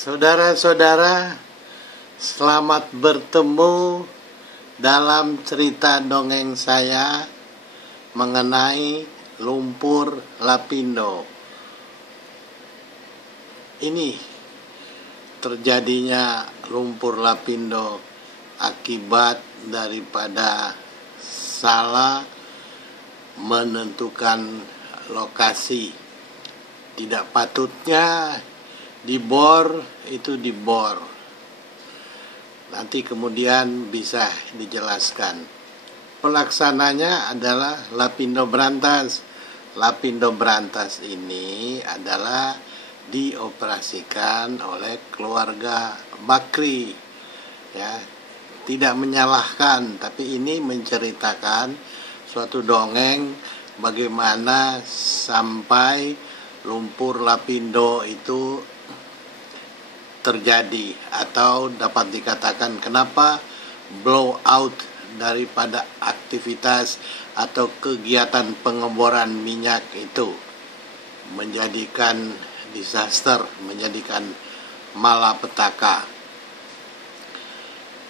Saudara-saudara, selamat bertemu dalam cerita dongeng saya mengenai lumpur lapindo. Ini terjadinya lumpur lapindo akibat daripada salah menentukan lokasi. Tidak patutnya dibor, itu dibor. Nanti kemudian bisa dijelaskan. Pelaksananya adalah Lapindo Brantas. Lapindo Brantas ini adalah dioperasikan oleh keluarga Bakri. Ya, tidak menyalahkan, tapi ini menceritakan suatu dongeng bagaimana sampai lumpur lapindo itu terjadi, atau dapat dikatakan kenapa blowout daripada aktivitas atau kegiatan pengeboran minyak itu menjadikan disaster, menjadikan malapetaka.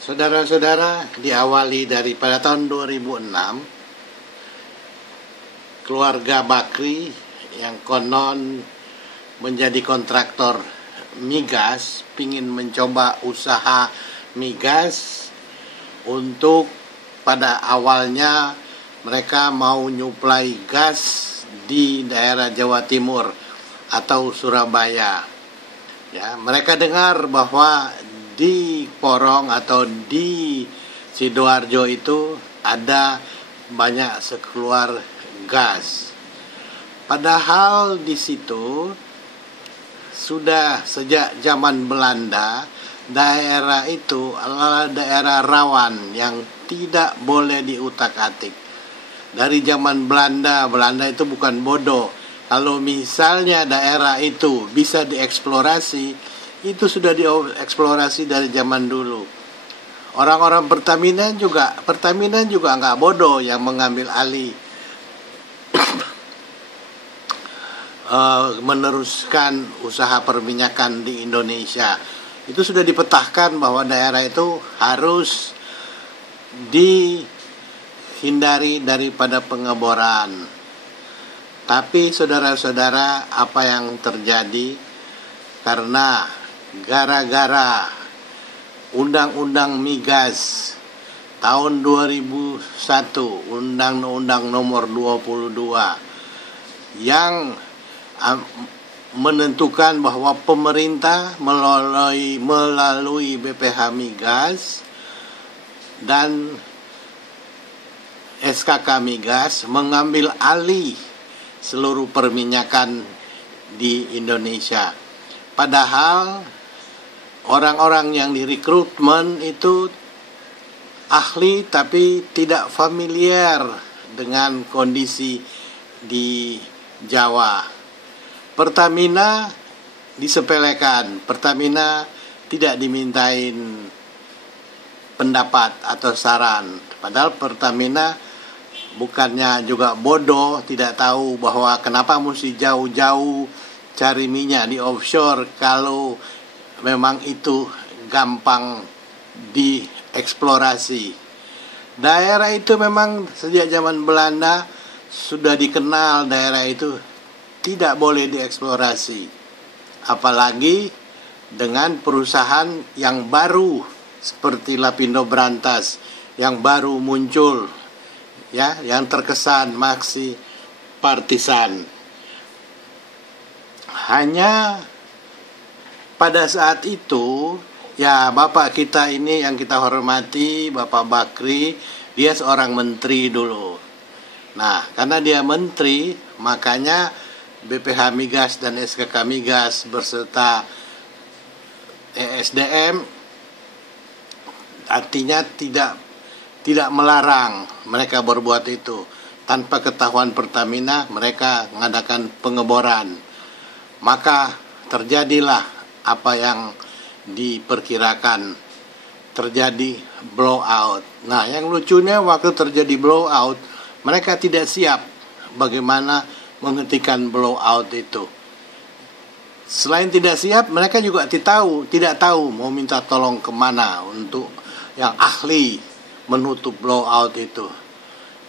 Saudara-saudara, diawali daripada tahun 2006, keluarga Bakri yang konon menjadi kontraktor migas pingin mencoba usaha migas. Untuk pada awalnya mereka mau nyuplai gas di daerah Jawa Timur atau Surabaya. Ya, mereka dengar bahwa di Porong atau di Sidoarjo itu ada banyak sekeluar gas. Padahal di situ sudah sejak zaman Belanda, daerah itu adalah daerah rawan yang tidak boleh diutak-atik. Dari zaman Belanda itu bukan bodoh. Kalau misalnya daerah itu bisa dieksplorasi, itu sudah dieksplorasi dari zaman dulu. Orang-orang Pertamina juga nggak bodoh yang mengambil alih meneruskan usaha perminyakan di Indonesia. Itu sudah dipetahkan bahwa daerah itu harus dihindari daripada pengeboran. Tapi saudara-saudara, apa yang terjadi? Karena gara-gara Undang-Undang Migas tahun 2001, Undang-Undang nomor 22, yang menentukan bahwa pemerintah melalui BPH Migas dan SKK Migas mengambil alih seluruh perminyakan di Indonesia. Padahal orang-orang yang direkrutmen itu ahli tapi tidak familiar dengan kondisi di Jawa. Pertamina disepelekan, Pertamina tidak dimintain pendapat atau saran. Padahal Pertamina bukannya juga bodoh, tidak tahu bahwa kenapa mesti jauh-jauh cari minyak di offshore kalau memang itu gampang dieksplorasi. Daerah itu memang sejak zaman Belanda sudah dikenal, daerah itu tidak boleh dieksplorasi, apalagi dengan perusahaan yang baru seperti Lapindo Brantas yang baru muncul, ya, yang terkesan masih partisan. Hanya pada saat itu, ya, bapak kita ini yang kita hormati, Bapak Bakri, dia seorang menteri dulu. Nah, karena dia menteri, makanya BPH Migas dan SKK Migas berserta ESDM artinya tidak melarang mereka berbuat itu. Tanpa ketahuan Pertamina, mereka mengadakan pengeboran. Maka terjadilah apa yang diperkirakan, terjadi blowout. Nah, yang lucunya waktu terjadi blowout, mereka tidak siap bagaimana menghentikan blowout itu. Selain tidak siap, mereka juga tidak tahu mau minta tolong kemana untuk yang ahli menutup blowout itu.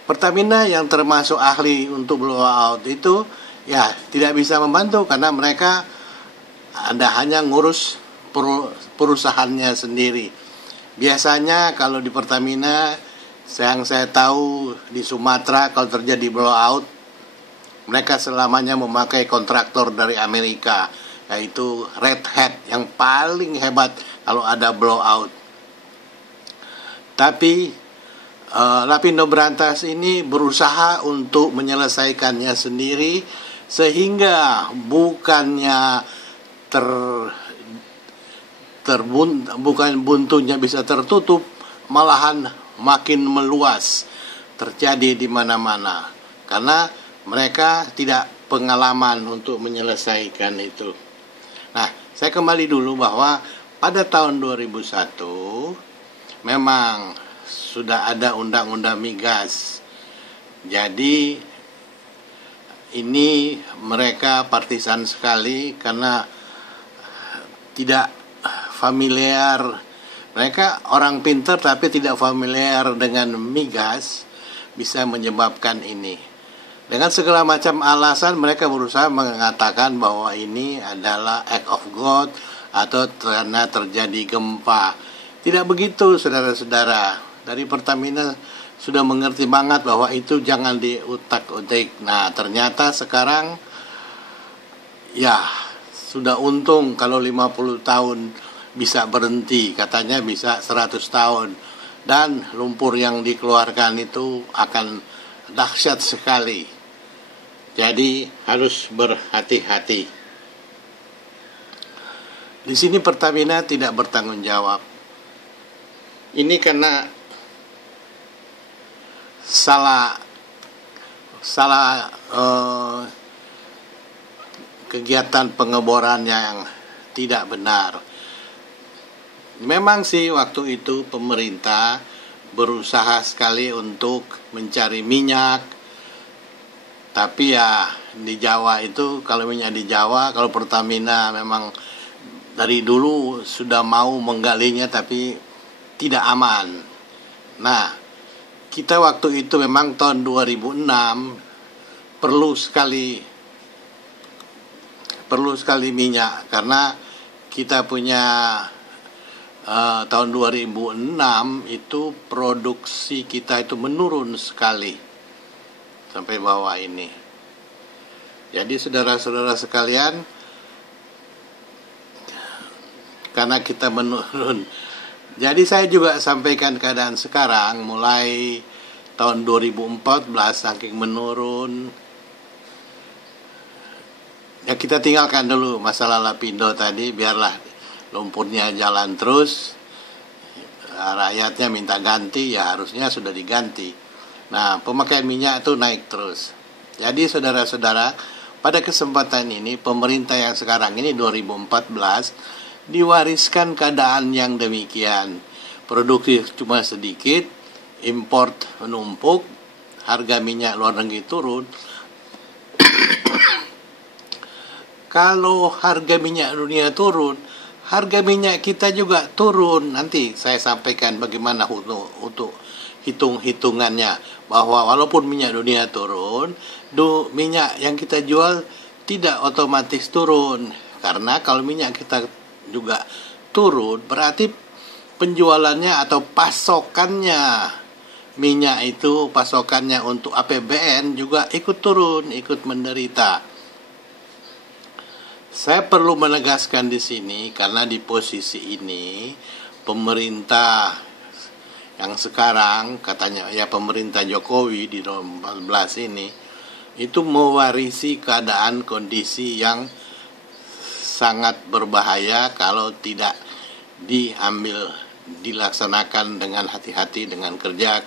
Pertamina yang termasuk ahli untuk blowout itu ya tidak bisa membantu karena mereka hanya ngurus perusahaannya sendiri. Biasanya kalau di Pertamina, yang saya tahu di Sumatera kalau terjadi blowout, mereka selamanya memakai kontraktor dari Amerika, yaitu Red Hat yang paling hebat kalau ada blowout. Tapi Lapindo Brantas ini berusaha untuk menyelesaikannya sendiri sehingga bukannya bukan buntunya bisa tertutup, malahan makin meluas terjadi di mana-mana karena mereka tidak pengalaman untuk menyelesaikan itu. Nah, saya kembali dulu bahwa pada tahun 2001 memang sudah ada undang-undang migas. Jadi ini mereka partisan sekali karena tidak familiar. Mereka orang pintar tapi tidak familiar dengan migas, bisa menyebabkan ini. Dengan segala macam alasan mereka berusaha mengatakan bahwa ini adalah act of God atau karena terjadi gempa. Tidak begitu, saudara-saudara. Dari Pertamina sudah mengerti banget bahwa itu jangan diutak-utik. Nah, ternyata sekarang ya sudah untung kalau 50 tahun bisa berhenti, katanya bisa 100 tahun. Dan lumpur yang dikeluarkan itu akan dahsyat sekali. Jadi harus berhati-hati. Di sini Pertamina tidak bertanggung jawab. Ini karena salah kegiatan pengeboran yang tidak benar. Memang sih waktu itu pemerintah berusaha sekali untuk mencari minyak, tapi ya di Jawa itu, kalau minyak di Jawa, kalau Pertamina memang dari dulu sudah mau menggalinya tapi tidak aman. Nah, kita waktu itu memang tahun 2006 perlu sekali minyak karena kita punya tahun 2006 itu produksi kita itu menurun sekali sampai bawah ini. Jadi saudara-saudara sekalian, karena kita menurun, jadi saya juga sampaikan keadaan sekarang mulai tahun 2014 saking menurun. Ya kita tinggalkan dulu masalah Lapindo tadi, biarlah lumpurnya jalan terus. Rakyatnya minta ganti, ya harusnya sudah diganti. Nah, pemakaian minyak itu naik terus. Jadi saudara-saudara, pada kesempatan ini pemerintah yang sekarang ini 2014 diwariskan keadaan yang demikian. Produksi cuma sedikit, import menumpuk, harga minyak luar negeri turun. Kalau harga minyak dunia turun, harga minyak kita juga turun. Nanti saya sampaikan bagaimana untuk hitung-hitungannya, bahwa walaupun minyak dunia turun, minyak yang kita jual tidak otomatis turun. Karena kalau minyak kita juga turun, berarti penjualannya atau pasokannya minyak itu, pasokannya untuk APBN juga ikut turun, ikut menderita. Saya perlu menegaskan di sini karena di posisi ini pemerintah yang sekarang katanya ya pemerintah Jokowi di 2014 ini itu mewarisi keadaan kondisi yang sangat berbahaya kalau tidak dilaksanakan dengan hati-hati, dengan kerja,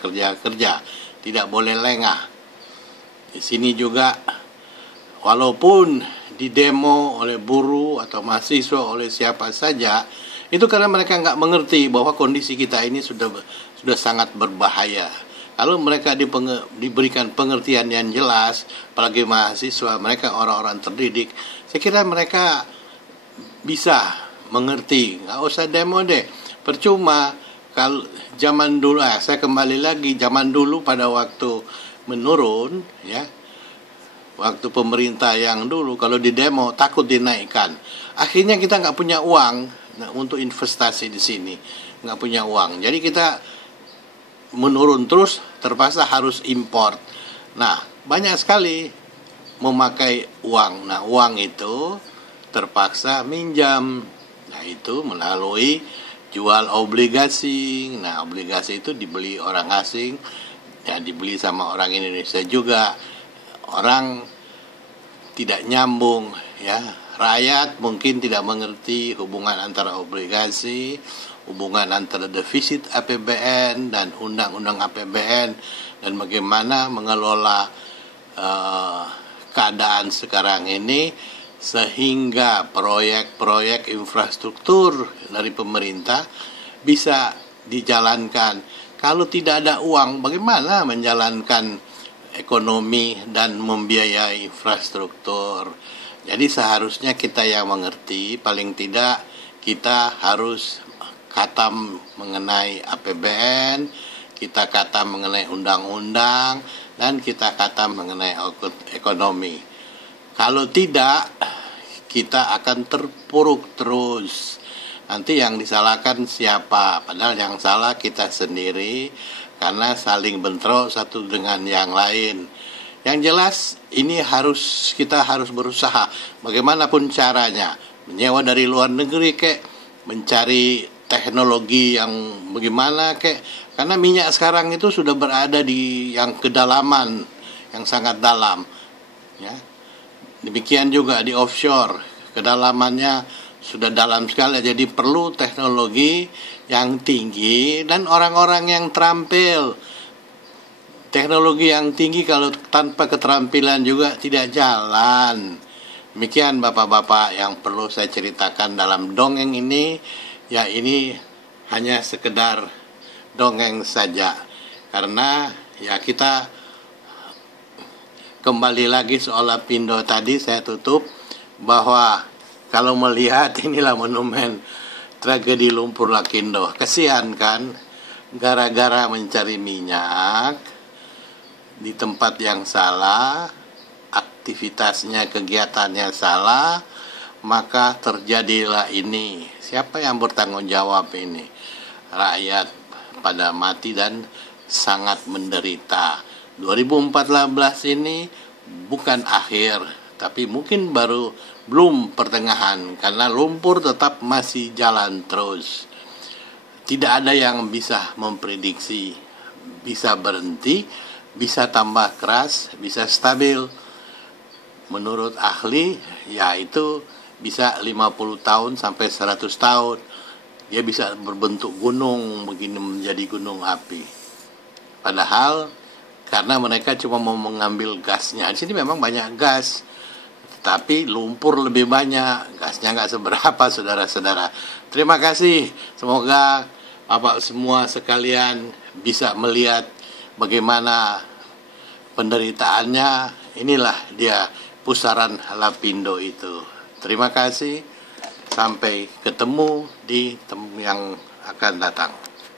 tidak boleh lengah. Di sini juga walaupun di demo oleh buruh atau mahasiswa, oleh siapa saja, itu karena mereka nggak mengerti bahwa kondisi kita ini sudah sangat berbahaya. Kalau mereka diberikan pengertian yang jelas, apalagi mahasiswa, mereka orang-orang terdidik, saya kira mereka bisa mengerti, nggak usah demo deh, percuma. Kalau zaman dulu, saya kembali lagi zaman dulu pada waktu menurun, ya, waktu pemerintah yang dulu kalau di demo takut dinaikkan, akhirnya kita nggak punya uang untuk investasi di sini, nggak punya uang, jadi kita menurun terus, terpaksa harus import. Nah, banyak sekali memakai uang. Nah, uang itu terpaksa minjam. Nah, itu melalui jual obligasi. Nah, obligasi itu dibeli orang asing, ya dibeli sama orang Indonesia juga. Orang tidak nyambung, ya. Rakyat mungkin tidak mengerti hubungan antara obligasi, hubungan antara defisit APBN dan undang-undang APBN, dan bagaimana mengelola keadaan sekarang ini sehingga proyek-proyek infrastruktur dari pemerintah bisa dijalankan. Kalau tidak ada uang, bagaimana menjalankan ekonomi dan membiayai infrastruktur? Jadi seharusnya kita yang mengerti, paling tidak kita harus khatam mengenai APBN, kita khatam mengenai undang-undang, dan kita khatam mengenai ekonomi. Kalau tidak, kita akan terpuruk terus. Nanti yang disalahkan siapa? Padahal yang salah kita sendiri, karena saling bentrok satu dengan yang lain. Yang jelas ini kita harus berusaha bagaimanapun caranya, menyewa dari luar negeri kek, mencari teknologi yang bagaimana kek, karena minyak sekarang itu sudah berada di yang kedalaman yang sangat dalam, ya. Demikian juga di offshore, kedalamannya sudah dalam sekali, jadi perlu teknologi yang tinggi dan orang-orang yang terampil. Teknologi yang tinggi kalau tanpa keterampilan juga tidak jalan. Demikian Bapak-bapak yang perlu saya ceritakan dalam dongeng ini. Ya, ini hanya sekedar dongeng saja, karena ya kita kembali lagi soal Lapindo tadi saya tutup bahwa kalau melihat inilah monumen tragedi lumpur Lapindo, kesian kan, gara-gara mencari minyak di tempat yang salah, aktivitasnya, kegiatannya salah, maka terjadilah ini. Siapa yang bertanggung jawab ini? Rakyat pada mati dan sangat menderita. 2014 ini bukan akhir, tapi mungkin belum pertengahan, karena lumpur tetap masih jalan terus. Tidak ada yang bisa memprediksi, bisa berhenti, bisa tambah keras, bisa stabil. Menurut ahli, ya itu bisa 50 tahun sampai 100 tahun. Dia bisa berbentuk gunung, begini menjadi gunung api. Padahal karena mereka cuma mau mengambil gasnya. Di sini memang banyak gas, tapi lumpur lebih banyak, gasnya nggak seberapa, saudara-saudara. Terima kasih. Semoga Bapak semua sekalian bisa melihat bagaimana penderitaannya. Inilah dia pusaran Lapindo itu. Terima kasih. Sampai ketemu di yang akan datang.